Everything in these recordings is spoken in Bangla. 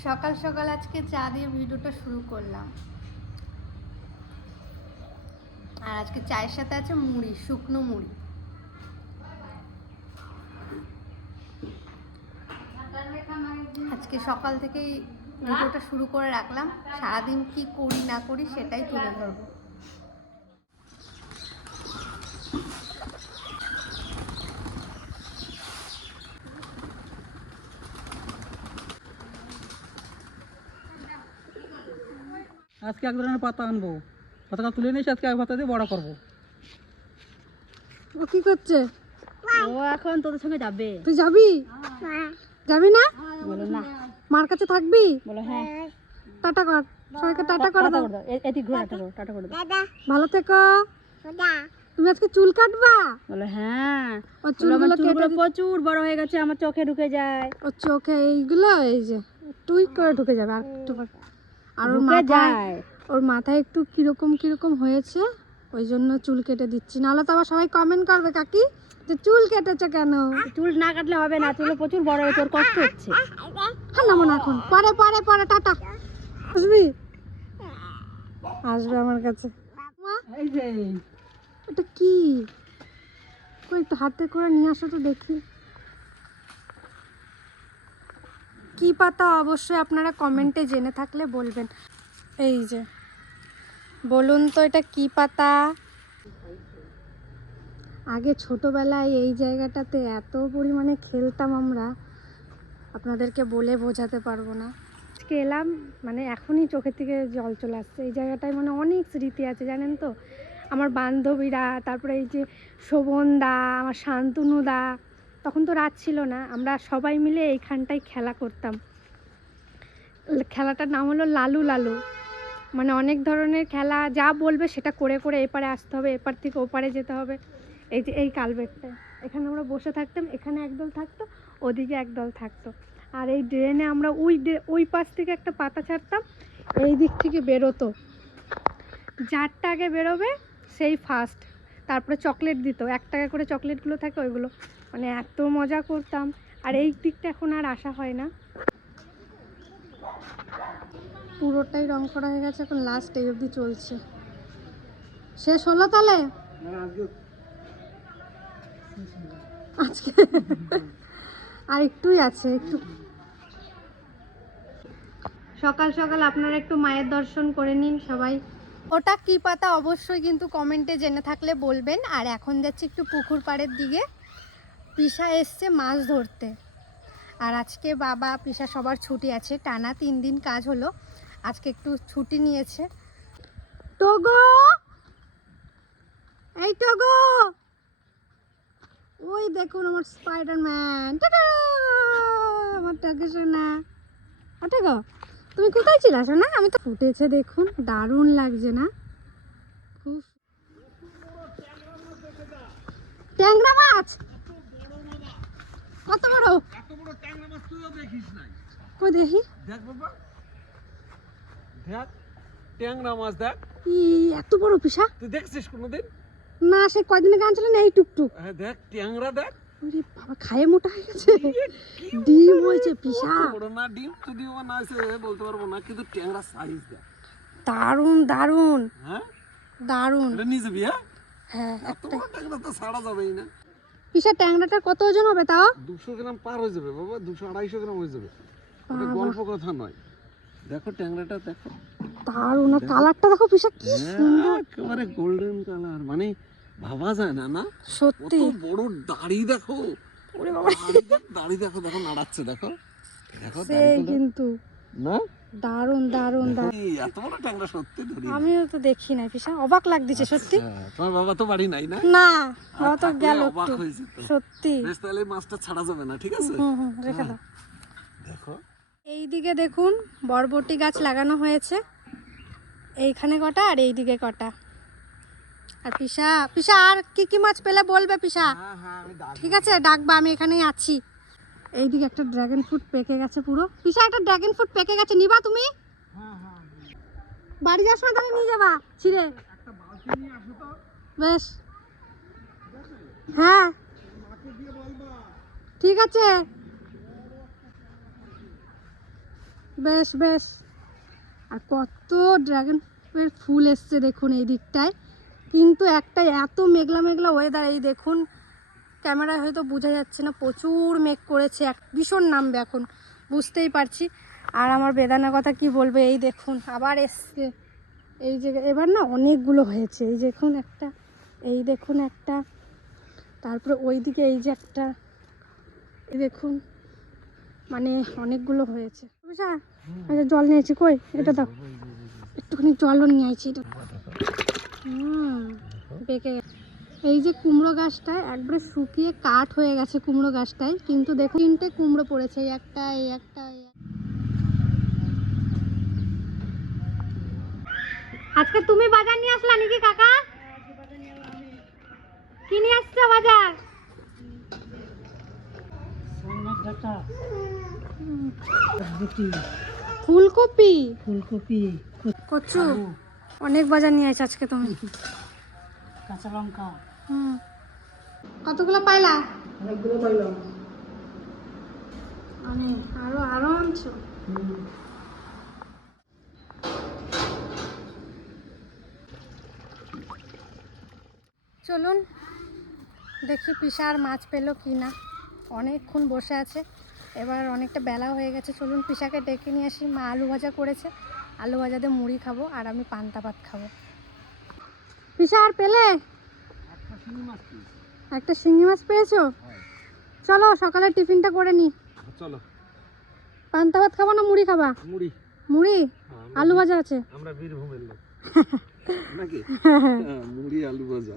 সকাল সকাল আজকে চা দিয়ে ভিডিওটা শুরু করলাম। আর আজকে চায়ের সাথে আছে মুড়ি, শুকনো মুড়ি। আজকে সকাল থেকেই ভিডিওটা শুরু করে রাখলাম, সারাদিন কি করি না করি সেটাই তুলে ধরবো। আজকে এক ধরনের পাতা আনবো, পাতাটা তুলে নিয়ে আজকে এক পাতা দিয়ে বড়া করবো। ও কি করছে? ও এখন তোদের সঙ্গে যাবে। তুই যাবি? যাবি না? বলো না। মার কাছে থাকবি? বলো হ্যাঁ। টাটা কর, সবাইকে টাটা করে দাও। এদিক ঘুরে টাটা করে দাও। ভালো থেকো। তুমি আজকে চুল কাটবা? বলো হ্যাঁ। ও চুলগুলো কেটে প্রচুর বড় হয়ে গেছে, আমার চোখে ঢুকে যায়। ও চোখে এইগুলো এই যে টুই করে ঢুকে যাবে আর একটু পর। আর ওর মাথায় একটু কিরকম কিরকম হয়েছে, ওই জন্য চুল কেটে দিচ্ছি। নাহলে তো আবার সবাই কমেন্ট করবে কাকি যে চুল কেটেছো কেন। চুল না কাটলে হবে না, চুল প্রচুর বড় হয়েছে, ওর কষ্ট হচ্ছে। হ্যাঁ না মনে এখন পরে পরে পরে টাটা। আসবি? আসবে আমার কাছে। এই যে এটা কি? কই একটু হাতে করে নিয়ে আসো তো দেখি। কি পাতা অবশ্যই আপনারা কমেন্টে জেনে থাকলে বলবেন। এই যে বলুন তো এটা কি পাতা? আগে ছোটবেলায় এই জায়গাটাতে এত পরিমাণে খেলতাম আমরা, আপনাদেরকে বলে বোঝাতে পারবো না। আজকে এলাম, মানে এখনই চোখের থেকে জল চলে আসছে। এই জায়গাটায় মানে অনেক স্মৃতি আছে জানেন তো। আমার বান্ধবীরা, তারপরে এই যে শোভনদা, আমার শান্তনুদা, তখন তো রাত ছিল না, আমরা সবাই মিলে এইখানটায় খেলা করতাম। খেলাটার নাম হলো লালু লালু। মানে অনেক ধরনের খেলা, যা বলবে সেটা করে করে এপারে আসতে হবে, এপার থেকে ওপারে যেতে হবে। এই যে এই কালভেটটা, এখানে আমরা বসে থাকতাম, এখানে একদল থাকতো, ওদিকে একদল থাকতো। আর এই ড্রেনে আমরা ওই পাশ থেকে একটা পাতা ছাড়তাম, এই দিক থেকে বেরোতো, যারটা আগে বেরোবে সেই ফার্স্ট। তারপরে চকলেট দিত, 1 টাকা করে চকলেটগুলো থাকে ওইগুলো, মানে এত মজা করতাম। আর এই দিকটা এখন আর আসা হয় না, পুরোটাই রং করা হয়ে গেছে, এখন লাস্ট এই অবধি চলছে। শেষ হলো তাহলে আজকে? আর একটুই আছে, একটু। সকাল সকাল আপনারা একটু মায়ের দর্শন করে নিন সবাই। ওটা কি পাতা অবশ্যই কিন্তু কমেন্টে জেনে থাকলে বলবেন। আর এখন যাচ্ছি একটু পুকুর পাড়ের দিকে, পিসা এসছে মাছ ধরতে। আর আজকে বাবা পিসা সবার ছুটি আছে, টানা 3 দিন কাজ হলো, আজকে একটু ছুটি নিয়েছে। টগো, এই টগো, ওই দেখুন আমার স্পাইডারম্যান। টাটা আমার টগো সোনা। টগো তুমি কোথায় ছিলে না? আমি তো ফুটেছে দেখুন, দারুণ লাগছে না? খুব ট্যাংরা মাছ। কত বড়? এত বড় ট্যাংরা মাছ তুইও দেখিস নাই। কই দেখি। দেখ বাবা, দেখ ট্যাংরা মাছ, দেখ। এত বড় পিসা তুই দেখছিস কোনোদিন? না, সে কয়দিন আগে আনছিলেন এই টুকটুক। হ্যাঁ দেখ ট্যাংরা, দেখ। ওরে বাবা, খায়ে মোটা হয়ে গেছে। ডিম হয়েছে পিসা। বড় না ডিম, যদিও না আছে বলতে পারবো না, কিন্তু ট্যাংরা সাইজ দেখ। দারুণ দারুণ। হ্যাঁ দারুণ। এটা নিয়ে যাবি? হ্যাঁ এত বড় ট্যাংরা তো ছাড়া যাবেই না। পিসা ট্যাংরাটার কত ওজন হবে তাও? 200 গ্রাম পার হয়ে যাবে বাবা, 200-250 গ্রাম হয়ে যাবে। এটা গল্প কথা নয়। দেখো ট্যাংরাটা দেখো, দারুণ। কালারটা দেখো পিসা, কি সুন্দর, একেবারে গোল্ডেন কালার, মানে ভাবা যায় না। না সত্যি। কত বড় দাড়ি দেখো। ওরে বাবা, দাড়ি দেখো, দেখো নাড়াচ্ছে, দেখো দেখো সেই কিন্তু না। দারুণ দারুণ দারুণ। এত বড় ট্যাংরা সত্যি ধরি আমিও তো দেখি নাই পিসা, অবাক লাগছে সত্যি। তোমার বাবা তো বাড়ি নাই না? না, বাবা তো গেল অবাক একটু। হয়েছে তো। সত্যি। বেশ, তাহলে মাছটা ছাড়া যাবে না, ঠিক আছে? রেখে দাও। দেখো এইদিকে দেখুন বরবটি গাছ লাগানো হয়েছে, এইখানে কটা আর এইদিকে কটা। আর পিসা, পিসা আর কি কি মাছ পেলে বলবে পিসা? ঠিক আছে, ডাকবা, আমি এখানেই আছি। এইদিকে একটা ড্রাগন ফ্রুট পেকে গেছে পুরো। পিসা একটা ড্রাগন ফ্রুট পেকে গেছে, নিবা তুমি? বাড়ি যাওয়ার সময় তাহলে নিয়ে যাবা ছিঁড়ে। বেশ, হ্যাঁ ঠিক আছে। বেশ বেশ। আর কত ড্রাগনের ফুল এসছে দেখুন এই দিকটায়, কিন্তু একটা এত মেঘলা মেঘলা ওয়েদার। এই দেখুন ক্যামেরায় হয়তো বোঝা যাচ্ছে না, প্রচুর মেঘ করেছে, ভীষণ নামবে এখন বুঝতেই পারছি। আর আমার বেদানার কথা কি বলবে, এই দেখুন আবার এসছে। এই যে এবার না অনেকগুলো হয়েছে, এই দেখুন একটা, এই দেখুন একটা, তারপরে ওইদিকে এই যে একটা, এই দেখুন, মানে অনেকগুলো হয়েছে। বুঝা আচ্ছা জল নিয়েছি, কই এটা দাও, একটুখানি জলও নিয়ে আইছি এটা। বেঁকে গেছে। এই যে কুমড়ো গাছটায় একবারে শুকিয়ে কাঠ হয়ে গেছে কুমড়ো গাছটায়, কিন্তু দেখুন 3টে কুমড়ো পড়েছে, এই একটা এই একটা। আজকে তুমি বাজার নিয়ে আসলা নাকি কাকা? কি নিয়ে আসছো বাজার? ফুলকপি, ফুলকপি, কচু, অনেক বাজার নিয়ে আসছো আজকে তুমি। কাঁচা লঙ্কা, কতগুলো পাইলা? অনেকগুলো পাইলাম। আমি আরো আরো আনছো। চলুন দেখি পিসা আর মাছ পেলো কি না। অনেকক্ষণ বসে আছে, এবার অনেকটা বেলা হয়ে গেছে। চলুন পিসাকে ডেকে নিয়ে আসি। মা আলু ভাজা করেছে, আলু ভাজা দিয়ে মুড়ি খাবো, আর আমি পান্তা ভাত খাবো। পিসা আর পেলে? একটা শিঙি মাছ পেয়েছো? চলো সকালে টিফিনটা করে নি। চলো। পান্তা ভাত খাবো না মুড়ি খাবা? মুড়ি। মুড়ি, আলু ভাজা আছে। আমরা বীরভূমের লোক নাকি? মুড়ি আলু ভাজা।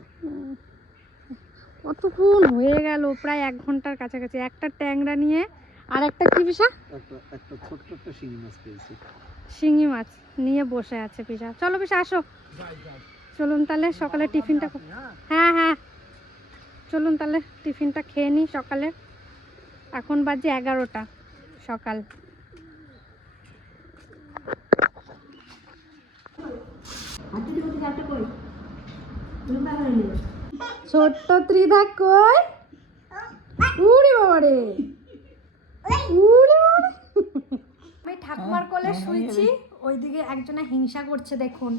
কতক্ষণ হয়ে গেল, প্রায় 1 ঘন্টার কাছাকাছি। একটা ট্যাংরা নিয়ে আর একটা কি পিসা? একটা ছোট্ট একটা শিঙি মাছ পেয়েছি। শিঙি মাছ নিয়ে বসে আছে পিসা। চলো পিসা আসো, চলুন তাহলে সকালে টিফিনটা। হ্যাঁ হ্যাঁ চলুন তাহলে টিফিনটা খেয়ে নিই সকালে। এখন বাজে 11টা সকাল। ছোট্ট ত্রিধা কই? উড়ি বাবারে, উড়ি বাবারে। আমি ঠাকুমার কোলে শুয়েছি, ওইদিকে একজনে হিংসা করছে দেখুন।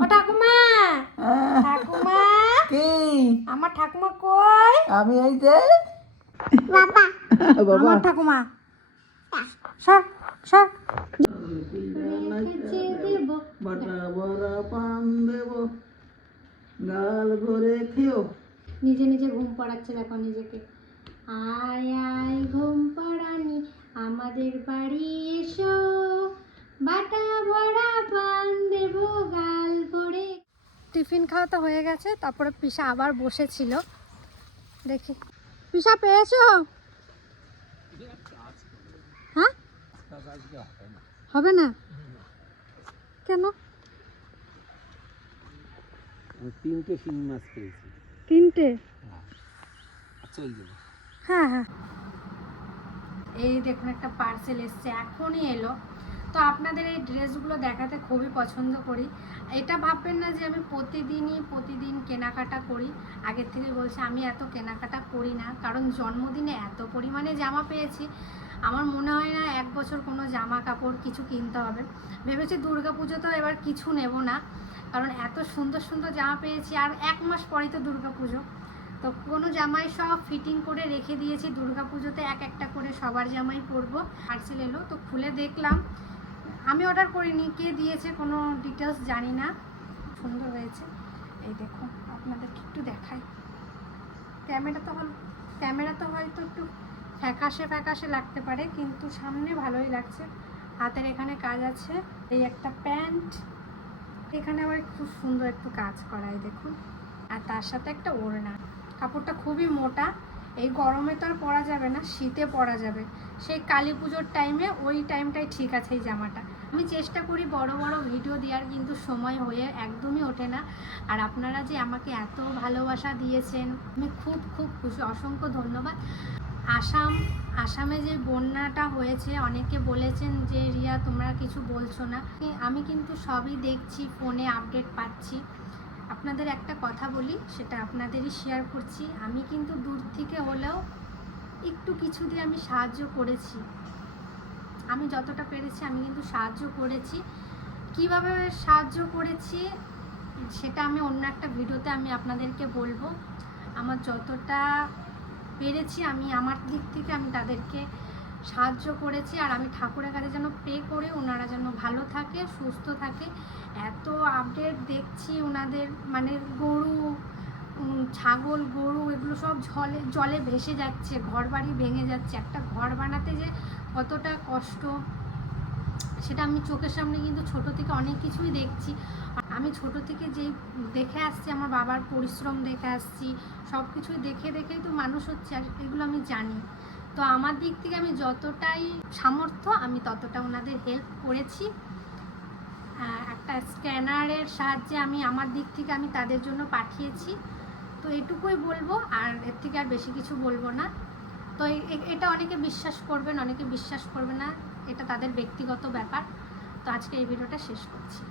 ও ঠাকুমা, ঠাকুমা, আমার ঠাকুমা কই? আমি এই যে বাবা, আমার ঠাকুমা। সর সর। বাটা বড়া পান দেব, গাল ভরে খেও। নিজে নিজে ঘুম পাড়াচ্ছে দেখো নিজেকে। আয় আয় ঘুম পাড়ানি আমাদের বাড়ি এসো, বাটা ভরা পান দেব গাল ভরে। টিফিন খাওয়া তো হয়ে গেছে, তারপরে পিসা আবার বসেছিল। দেখি পিসা পেয়েছো? হ্যাঁ হবে না কেন? 3টে শিঙি মাছ পেয়েছি। 3টে? চল যাবে। হ্যাঁ হ্যাঁ। এই দেখুন একটা পার্সেল এসছে, এখনই এলো। তো আপনাদের এই ড্রেসগুলো দেখাতে খুবই পছন্দ করি। এটা ভাববেন না যে আমি প্রতিদিন কেনাকাটা করি। আগের থেকে বলছি আমি এত কেনাকাটা করি না, কারণ জন্মদিনে এত পরিমাণে জামা পেয়েছি, আমার মনে হয় না 1 বছর কোনো জামা কাপড় কিছু কিনতে হবে। ভেবেছি দুর্গাপুজো তো এবার কিছু নেব না, কারণ এত সুন্দর সুন্দর জামা পেয়েছি। আর 1 মাস পরেই তো দুর্গাপুজো, তো কোনো জামাই সব ফিটিং করে রেখে দিয়েছি। দুর্গাপুজোতে একটা করে সবার জামাই পরবো। পার্সেল এলো তো খুলে দেখলাম, আমি অর্ডার করিনি, কে দিয়েছে কোনো ডিটেলস জানি না। সুন্দর হয়েছে। এই দেখুন আপনাদেরকে একটু দেখাই। ক্যামেরা তো হয়তো একটু ফ্যাকাশে লাগতে পারে, কিন্তু সামনে ভালোই লাগছে। হাতের এখানে কাজ আছে, এই একটা প্যান্ট, এখানে আবার খুব সুন্দর একটু কাজ করা, এই দেখুন। আর তার সাথে একটা ওড়না। কাপড়টা খুবই মোটা, এই গরমে তো আর পরা যাবে না, শীতে পরা যাবে। সেই কালী পুজোর টাইমে, ওই টাইমটাই ঠিক আছে এই জামাটা। আমি চেষ্টা করি বড় বড় ভিডিও দেওয়ার, কিন্তু সময় হয়ে একদমই ওঠে না। আর আপনারা যে আমাকে এত ভালোবাসা দিয়েছেন, আমি খুব খুব খুশি, অসংখ্য ধন্যবাদ। আসামে যে বন্যাটা হয়েছে, অনেকে বলেছেন যে রিয়া তোমরা কিছু বলছো না, আমি কিন্তু সবই দেখছি, ফোনে আপডেট পাচ্ছি। আপনাদের একটা কথা বলি, সেটা আপনাদেরই শেয়ার করছি। আমি কিন্তু দূর থেকে হলেও একটু কিছু দিয়ে আমি সাহায্য করেছি। আমি যতটা পেরেছি আমি কিন্তু সাহায্য করেছি। কিভাবে সাহায্য করেছি সেটা আমি অন্য একটা ভিডিওতে আমি আপনাদেরকে বলবো। আমার যতটা পেরেছি আমি আমার দিক থেকে আমি তাদেরকে সাহায্য করেছি। আর আমি ঠাকুরের কাছে যেন প্রে করে ওনারা যেন ভালো থাকে, সুস্থ থাকে। এত আপডেট দেখছি ওনাদের, মানে গরু, ছাগল, গরু এগুলো সব জলে ভেসে যাচ্ছে, ঘর বাড়ি ভেঙে যাচ্ছে। একটা ঘর বানাতে যে কতটা কষ্ট সেটা আমি চোখের সামনে কিন্তু ছোট থেকে অনেক কিছুই দেখছি। আমি ছোট থেকে যেই দেখে আসছি, আমার বাবার পরিশ্রম দেখে আসছি, সব কিছুই দেখে দেখেই তো মানুষ হচ্ছে, আর এগুলো আমি জানি। তো আমার দিক থেকে আমি যতটাই সামর্থ্য আমি ততটা ওনাদের হেল্প করেছি। একটা স্ক্যানারের সাহায্যে আমি আমার দিক থেকে আমি তাদের জন্য পাঠিয়েছি। তো এটুকুই বলবো, আর এর থেকে আর বেশি কিছু বলবো না। তো এটা অনেকে বিশ্বাস করবেন, অনেকে বিশ্বাস করবে না, এটা তাদের ব্যক্তিগত ব্যাপার। তো আজকে এই ভিডিওটা শেষ করছি।